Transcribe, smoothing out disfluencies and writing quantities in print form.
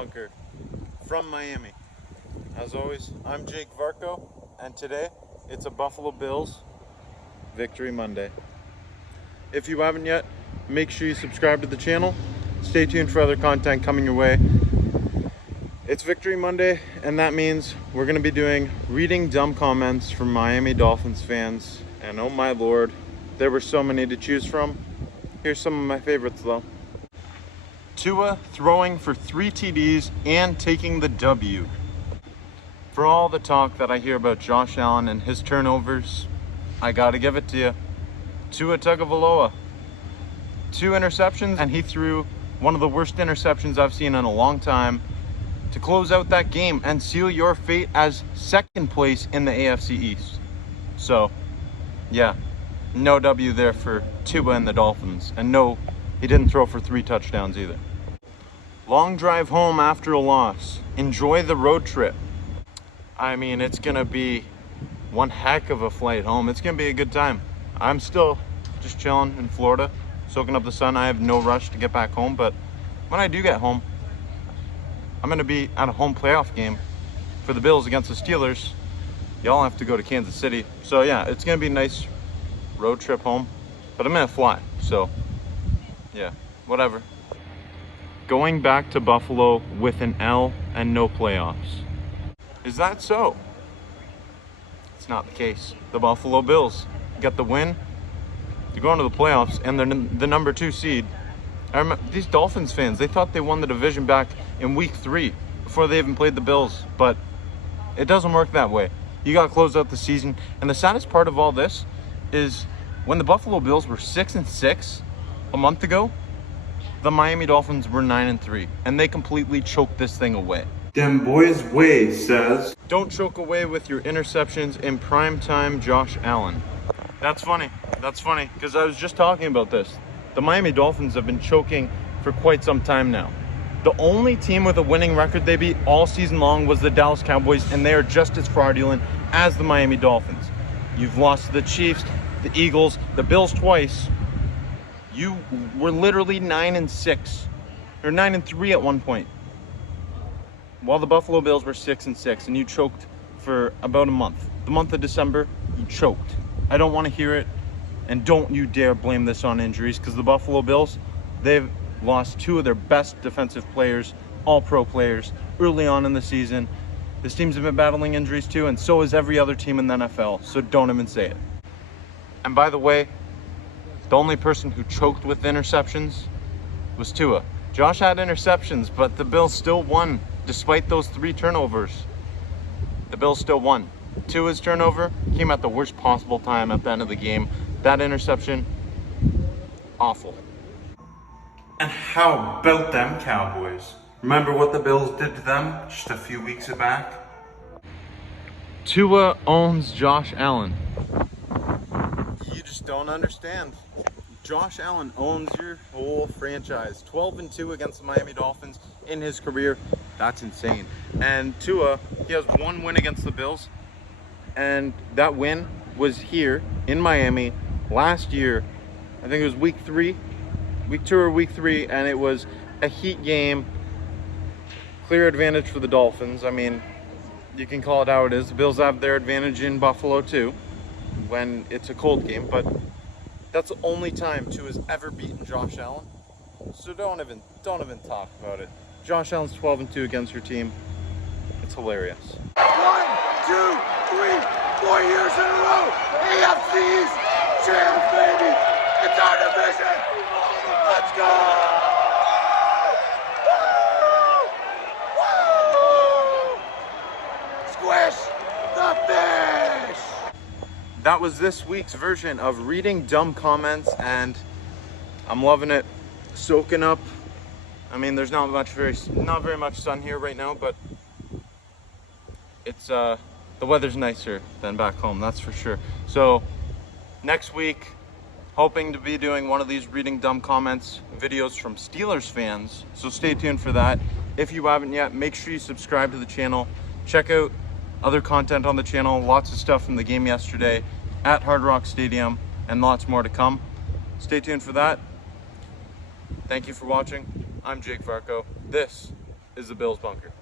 bunker from Miami. As always, I'm Jake Varco, and today it's a Buffalo Bills Victory Monday. If you haven't yet, make sure you subscribe to the channel. Stay tuned for other content coming your way. It's Victory Monday, and that means we're going to be reading dumb comments from Miami Dolphins fans. And oh my lord, there were so many to choose from. Here's some of my favorites though. Tua throwing for 3 TDs and taking the W. For all the talk that I hear about Josh Allen and his turnovers, I gotta give it to you. Tua Tagovailoa. 2 interceptions, and he threw one of the worst interceptions I've seen in a long time to close out that game and seal your fate as second place in the AFC East. So, yeah, no W there for Tua and the Dolphins. And no, he didn't throw for 3 touchdowns either. Long drive home after a loss. Enjoy the road trip. I mean, it's gonna be one heck of a flight home. It's gonna be a good time. I'm still just chilling in Florida, soaking up the sun. I have no rush to get back home, but when I do get home, I'm gonna be at a home playoff game for the Bills against the Steelers. Y'all have to go to Kansas City. So yeah, it's gonna be a nice road trip home, but I'm gonna fly. So yeah, whatever. Going back to Buffalo with an L and no playoffs. Is that so? It's not the case. The Buffalo Bills got the win to go into the playoffs, and they're the number 2 seed. I remember these Dolphins fans, they thought they won the division back in week 3 before they even played the Bills, but it doesn't work that way. You got to close out the season. And the saddest part of all this is when the Buffalo Bills were 6-6 a month ago, the Miami Dolphins were 9-3, and they completely choked this thing away. Dem boys way says, don't choke away with your interceptions in primetime Josh Allen. That's funny, because I was just talking about this. The Miami Dolphins have been choking for quite some time now. The only team with a winning record they beat all season long was the Dallas Cowboys, and they are just as fraudulent as the Miami Dolphins. You've lost to the Chiefs, the Eagles, the Bills twice. You were literally 9-6, or 9-3 at one point, while the Buffalo Bills were 6-6, and you choked for about a month. The month of December, you choked. I don't want to hear it. And don't you dare blame this on injuries, because the Buffalo Bills, they've lost 2 of their best defensive players, all pro players, early on in the season. This team's been battling injuries too, and so is every other team in the NFL, so don't even say it. And by the way, the only person who choked with interceptions was Tua. Josh had interceptions, but the Bills still won, despite those 3 turnovers. The Bills still won. Tua's turnover came at the worst possible time at the end of the game. That interception, awful. and how about them Cowboys? Remember what the Bills did to them just a few weeks back? Tua owns Josh Allen. You just don't understand. Josh Allen owns your whole franchise. 12-2 against the Miami Dolphins in his career. That's insane. And Tua, he has 1 win against the Bills. And that win was here in Miami last year. I think it was week 2 or week 3, and it was a heat game. Clear advantage for the Dolphins. I mean, you can call it how it is. The Bills have their advantage in Buffalo too, when it's a cold game, but that's the only time Tua's ever beaten Josh Allen. So don't even talk about it. Josh Allen's 12-2 against your team. It's hilarious. 1, 2, 3, 4 years in a row. AFC East champs, baby. It's our division. Let's go. Woo! Woo! Squish the fish. That was this week's version of reading dumb comments, and I'm loving it. Soaking up. I mean, there's not very much sun here right now, but it's the weather's nicer than back home, that's for sure. So next week, hoping to be doing one of these reading dumb comments videos from Steelers fans, so stay tuned for that. If you haven't yet, make sure you subscribe to the channel. Check out other content on the channel, lots of stuff from the game yesterday at Hard Rock Stadium, and lots more to come. Stay tuned for that. Thank you for watching. I'm Jake Varco. This is the Bills bunker.